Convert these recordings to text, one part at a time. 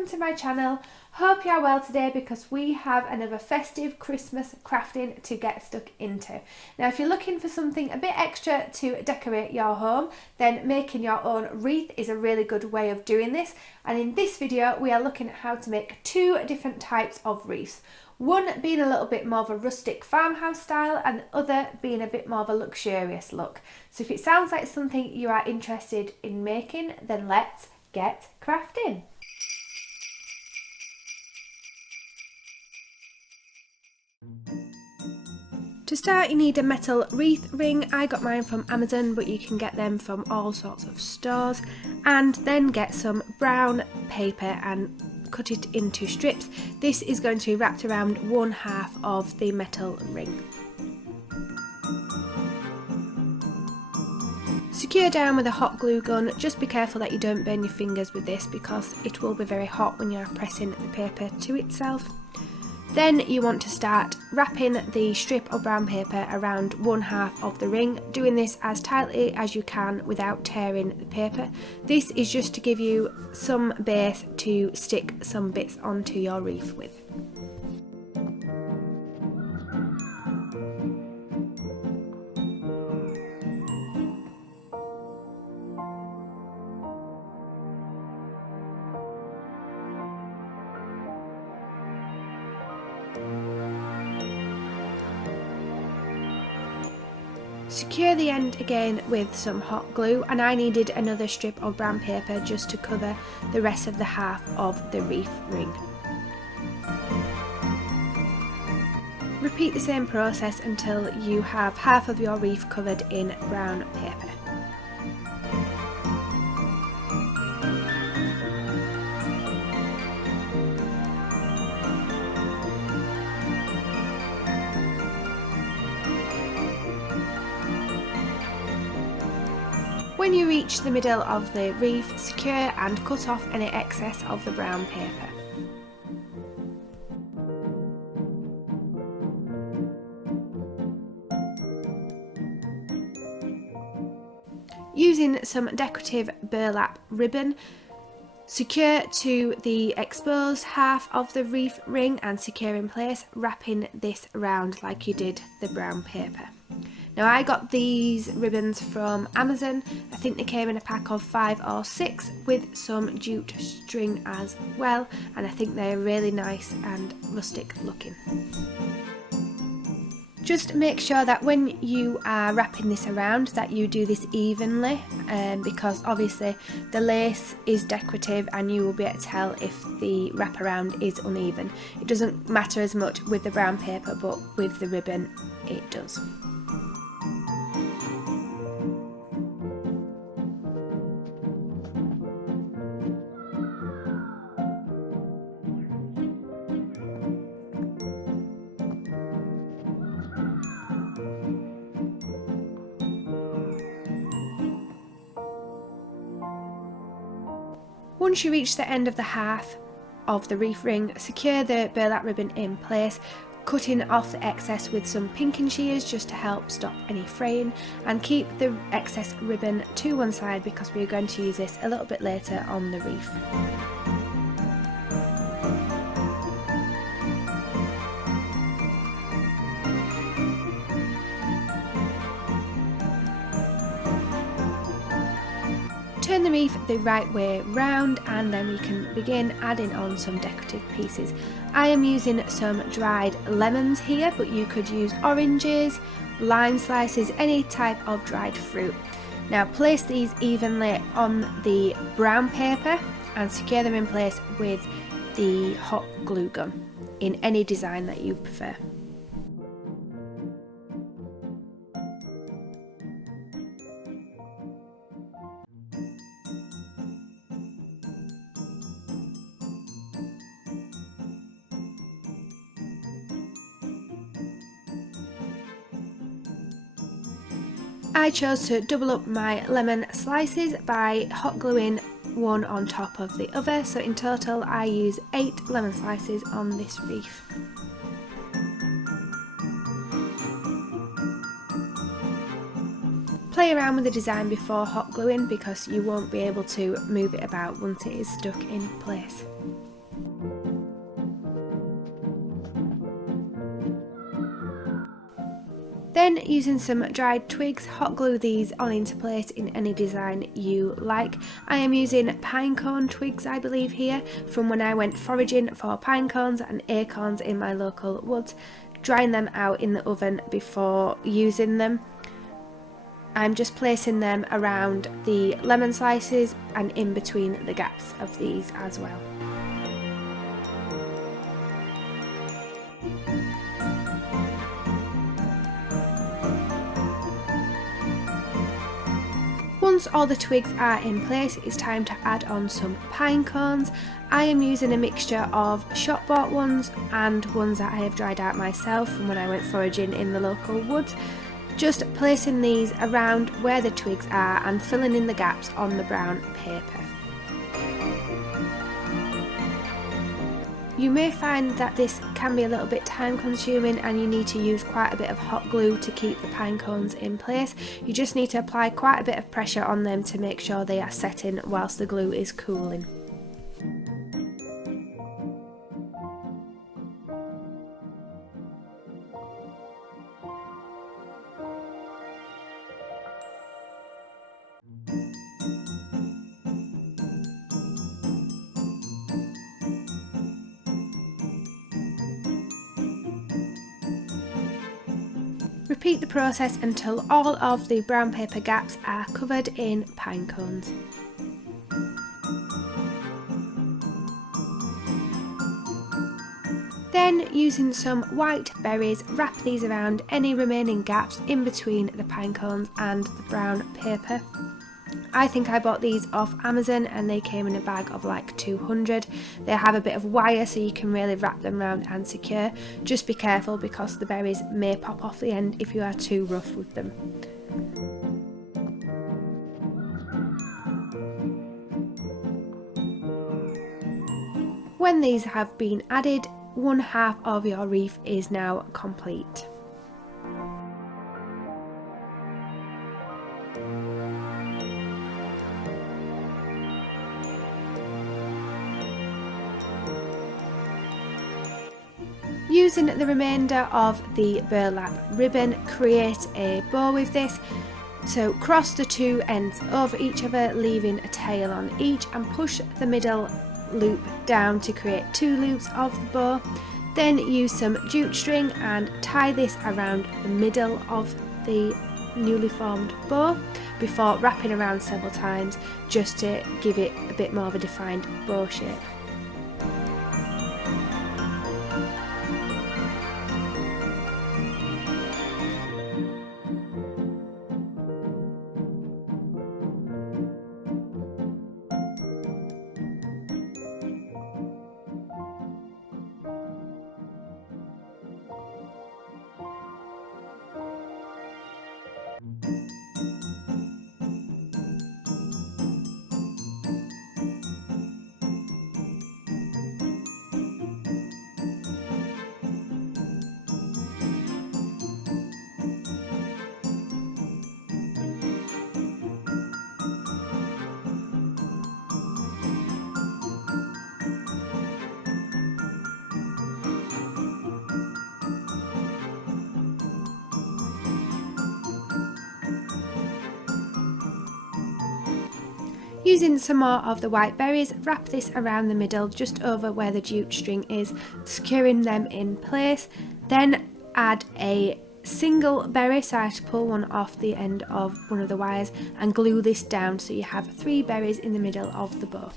welcome to my channel. Hope you are well today because we have another festive Christmas crafting to get stuck into. Now if you're looking for something a bit extra to decorate your home, then making your own wreath is a really good way of doing this, and in this video we are looking at how to make two different types of wreaths. One being a little bit more of a rustic farmhouse style and the other being a bit more of a luxurious look. So if it sounds like something you are interested in making, then let's get crafting. To start, you need a metal wreath ring. I got mine from Amazon, but you can get them from all sorts of stores. And then get some brown paper and cut it into strips. This is going to be wrapped around one half of the metal ring. Secure down with a hot glue gun. Just be careful that you don't burn your fingers with this because it will be very hot when you're pressing the paper to itself. Then you want to start wrapping the strip of brown paper around one half of the ring, doing this as tightly as you can without tearing the paper. This is just to give you some base to stick some bits onto your wreath with. Secure the end again with some hot glue, and I needed another strip of brown paper just to cover the rest of the half of the wreath ring. Repeat the same process until you have half of your wreath covered in brown paper. When you reach the middle of the wreath, secure and cut off any excess of the brown paper. Using some decorative burlap ribbon, secure to the exposed half of the wreath ring and secure in place, wrapping this around like you did the brown paper. Now I got these ribbons from Amazon. I think they came in a pack of 5 or 6 with some jute string as well, and I think they're really nice and rustic looking. Just make sure that when you are wrapping this around that you do this evenly, because obviously the lace is decorative and you will be able to tell if the wraparound is uneven. It doesn't matter as much with the brown paper, but with the ribbon it does. Once you reach the end of the half of the wreath ring, secure the burlap ribbon in place, cutting off the excess with some pinking shears just to help stop any fraying, and keep the excess ribbon to one side because we're going to use this a little bit later on the wreath. Turn the wreath the right way round and then we can begin adding on some decorative pieces. I am using some dried lemons here, but you could use oranges, lime slices, any type of dried fruit. Now place these evenly on the brown paper and secure them in place with the hot glue gun in any design that you prefer. I chose to double up my lemon slices by hot gluing one on top of the other, so in total I use 8 lemon slices on this wreath. Play around with the design before hot gluing because you won't be able to move it about once it is stuck in place. Then using some dried twigs, hot glue these on into place in any design you like. I am using pine cone twigs, I believe here, from when I went foraging for pine cones and acorns in my local woods, drying them out in the oven before using them. I'm just placing them around the lemon slices and in between the gaps of these as well. Once all the twigs are in place, it's time to add on some pine cones. I am using a mixture of shop bought ones and ones that I have dried out myself from when I went foraging in the local woods. Just placing these around where the twigs are and filling in the gaps on the brown paper. You may find that this can be a little bit time consuming and you need to use quite a bit of hot glue to keep the pine cones in place. You just need to apply quite a bit of pressure on them to make sure they are setting whilst the glue is cooling. Repeat the process until all of the brown paper gaps are covered in pine cones. Then, using some white berries, wrap these around any remaining gaps in between the pine cones and the brown paper. I think I bought these off Amazon and they came in a bag of like 200. They have a bit of wire so you can really wrap them around and secure. Just be careful because the berries may pop off the end if you are too rough with them. When these have been added, 1/2 of your wreath is now complete. Using the remainder of the burlap ribbon, create a bow with this. So cross the two ends over each other, leaving a tail on each, and push the middle loop down to create 2 loops of the bow. Then use some jute string and tie this around the middle of the newly formed bow before wrapping around several times just to give it a bit more of a defined bow shape. Using some more of the white berries, wrap this around the middle just over where the jute string is, securing them in place. Then add a single berry, so I have to pull one off the end of one of the wires and glue this down so you have 3 berries in the middle of the bow.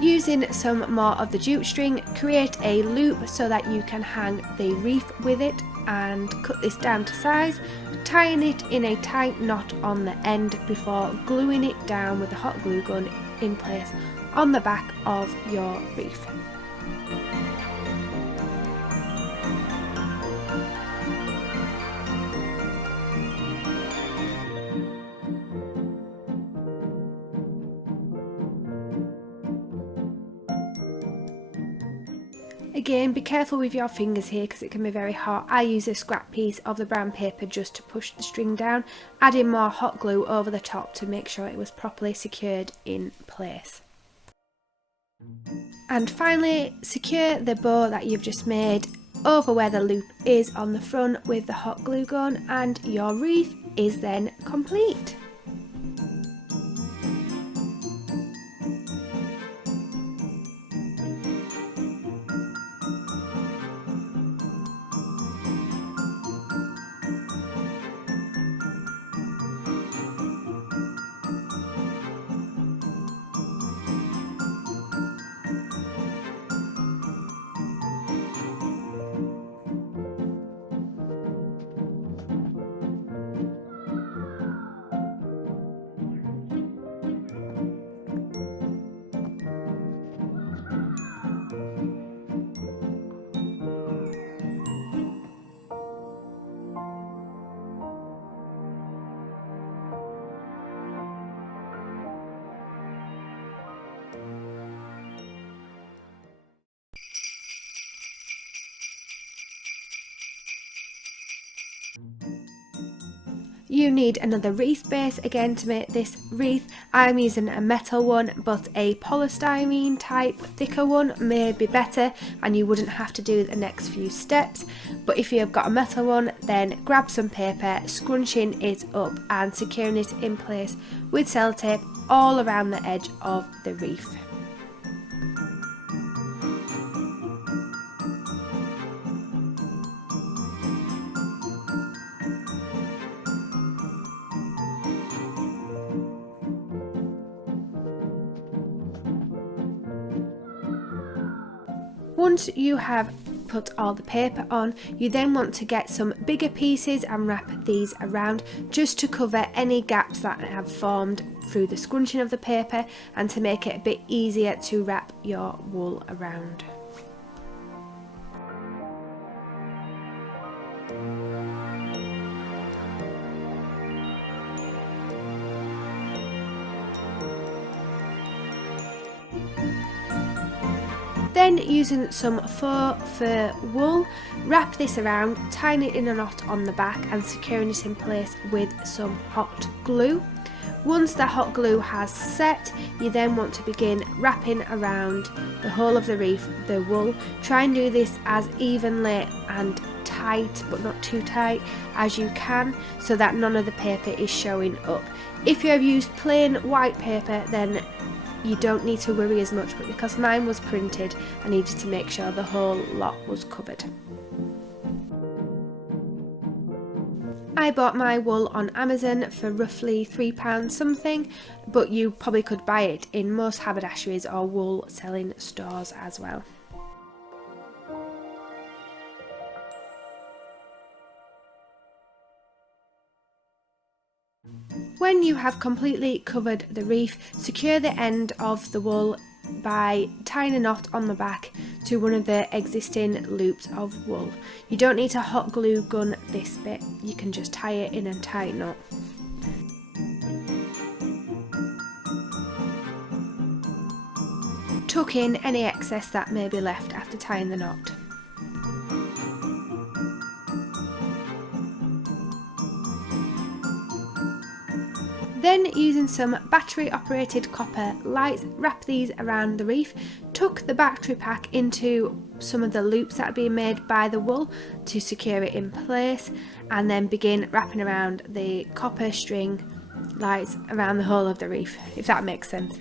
Using some more of the jute string, create a loop so that you can hang the wreath with it and cut this down to size, tying it in a tight knot on the end before gluing it down with the hot glue gun in place on the back of your wreath. Again, be careful with your fingers here because it can be very hot. I use a scrap piece of the brown paper just to push the string down, adding more hot glue over the top to make sure it was properly secured in place. And finally, secure the bow that you've just made over where the loop is on the front with the hot glue gun, and your wreath is then complete. You need another wreath base again to make this wreath. I'm using a metal one, but a polystyrene type thicker one may be better and you wouldn't have to do the next few steps. But if you've got a metal one, then grab some paper, scrunching it up and securing it in place with sellotape all around the edge of the wreath. Once you have put all the paper on, you then want to get some bigger pieces and wrap these around just to cover any gaps that have formed through the scrunching of the paper and to make it a bit easier to wrap your wool around. Then, using some faux fur wool, wrap this around, tying it in a knot on the back and securing it in place with some hot glue. Once the hot glue has set, you then want to begin wrapping around the whole of the wreath, the wool. Try and do this as evenly and tight, but not too tight, as you can, so that none of the paper is showing up. If you have used plain white paper, then you don't need to worry as much, but because mine was printed, I needed to make sure the whole lot was covered. I bought my wool on Amazon for roughly £3 something, but you probably could buy it in most haberdasheries or wool selling stores as well. When you have completely covered the wreath, secure the end of the wool by tying a knot on the back to one of the existing loops of wool. You don't need to hot glue gun this bit, you can just tie it in a tight knot. Tuck in any excess that may be left after tying the knot. Then, using some battery operated copper lights, wrap these around the wreath. Tuck the battery pack into some of the loops that are being made by the wool to secure it in place, and then begin wrapping around the copper string lights around the whole of the wreath, if that makes sense.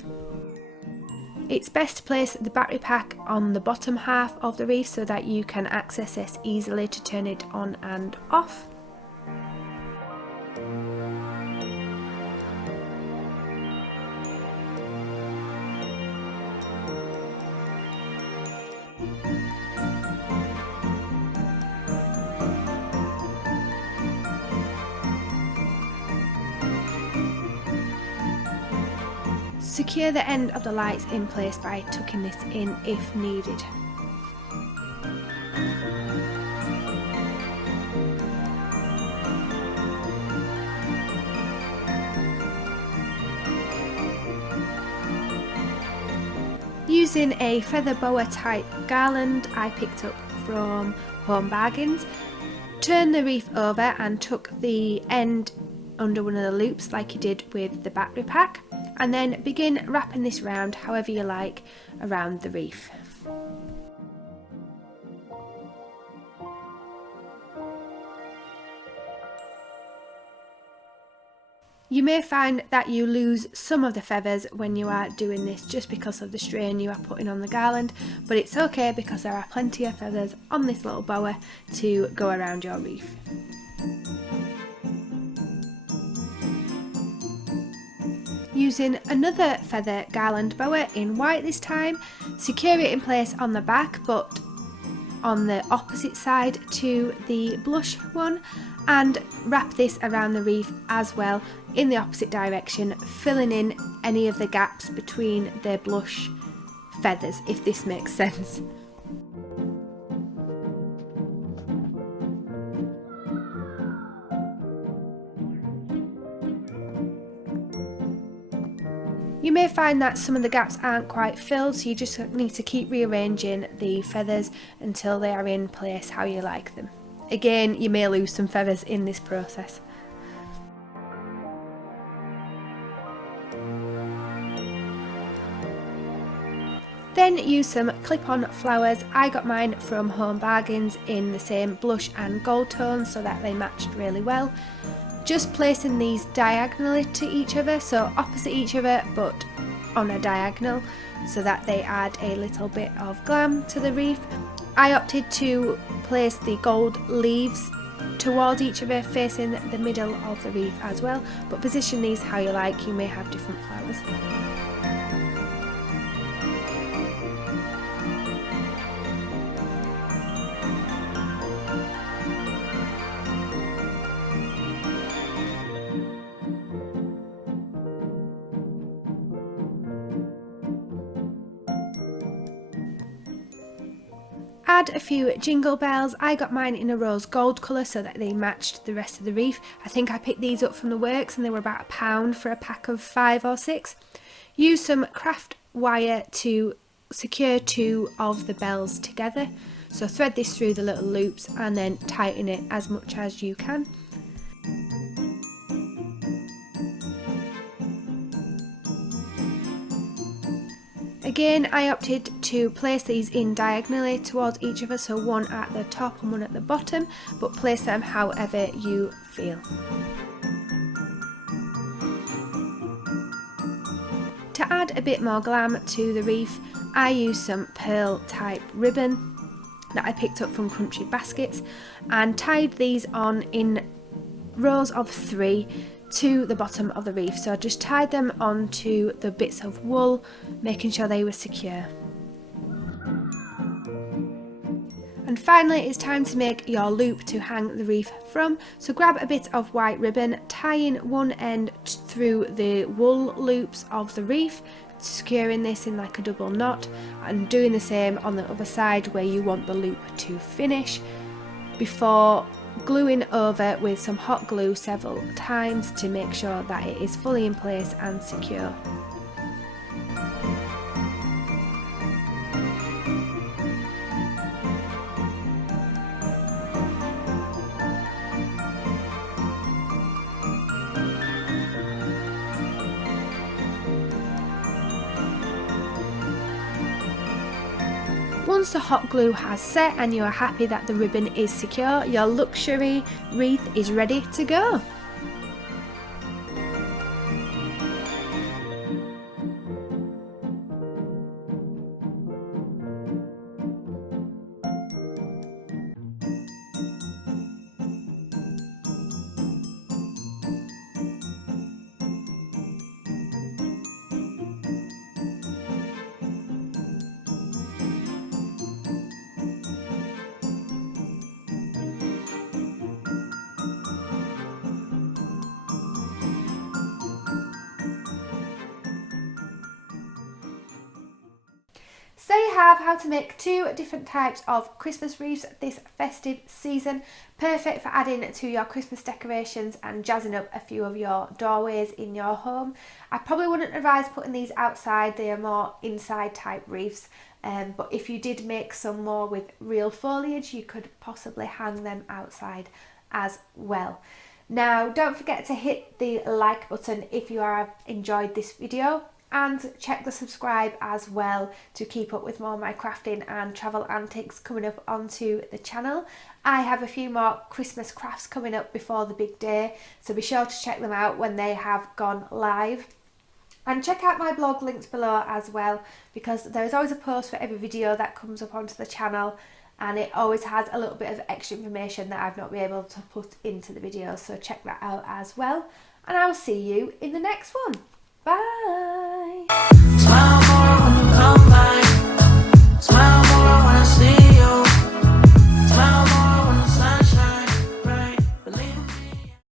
It's best to place the battery pack on the bottom half of the wreath so that you can access this easily to turn it on and off. Secure the end of the lights in place by tucking this in if needed. Using a feather boa type garland I picked up from Home Bargains, turn the wreath over and tuck the end under one of the loops like you did with the battery pack, and then begin wrapping this round however you like around the wreath. You may find that you lose some of the feathers when you are doing this just because of the strain you are putting on the garland, but it's okay because there are plenty of feathers on this little boa to go around your wreath. Using another feather garland boa in white this time, secure it in place on the back but on the opposite side to the blush one, and wrap this around the wreath as well in the opposite direction, filling in any of the gaps between the blush feathers, if this makes sense. You may find that some of the gaps aren't quite filled, so you just need to keep rearranging the feathers until they are in place how you like them. Again, you may lose some feathers in this process. Then use some clip-on flowers. I got mine from Home Bargains in the same blush and gold tones so that they matched really well. Just placing these diagonally to each other, so opposite each other but on a diagonal, so that they add a little bit of glam to the wreath. I opted to place the gold leaves towards each other facing the middle of the wreath as well, but position these how you like, you may have different flowers. Add a few jingle bells. I got mine in a rose gold colour so that they matched the rest of the wreath. I think I picked these up from the works and they were about £1 for a pack of 5 or 6. Use some craft wire to secure 2 of the bells together. So thread this through the little loops and then tighten it as much as you can. Again, I opted to place these in diagonally towards each other, so one at the top and one at the bottom, but place them however you feel. To add a bit more glam to the wreath, I used some pearl type ribbon that I picked up from Country Baskets and tied these on in rows of 3 to the bottom of the wreath. So I just tied them onto the bits of wool, making sure they were secure. And finally, it's time to make your loop to hang the wreath from. So grab a bit of white ribbon, tie in one end through the wool loops of the wreath, securing this in like a double knot, and doing the same on the other side where you want the loop to finish, before gluing over with some hot glue several times to make sure that it is fully in place and secure. Once the hot glue has set and you are happy that the ribbon is secure, your luxury wreath is ready to go. So you have how to make 2 different types of Christmas wreaths this festive season. Perfect for adding to your Christmas decorations and jazzing up a few of your doorways in your home. I probably wouldn't advise putting these outside, they are more inside type wreaths. But if you did make some more with real foliage, you could possibly hang them outside as well. Now, don't forget to hit the like button if you have enjoyed this video, and check the subscribe as well to keep up with more of my crafting and travel antics coming up onto the channel. I have a few more Christmas crafts coming up before the big day, so be sure to check them out when they have gone live. And check out my blog, links below as well, because there's always a post for every video that comes up onto the channel, and it always has a little bit of extra information that I've not been able to put into the video, so check that out as well. And I'll see you in the next one.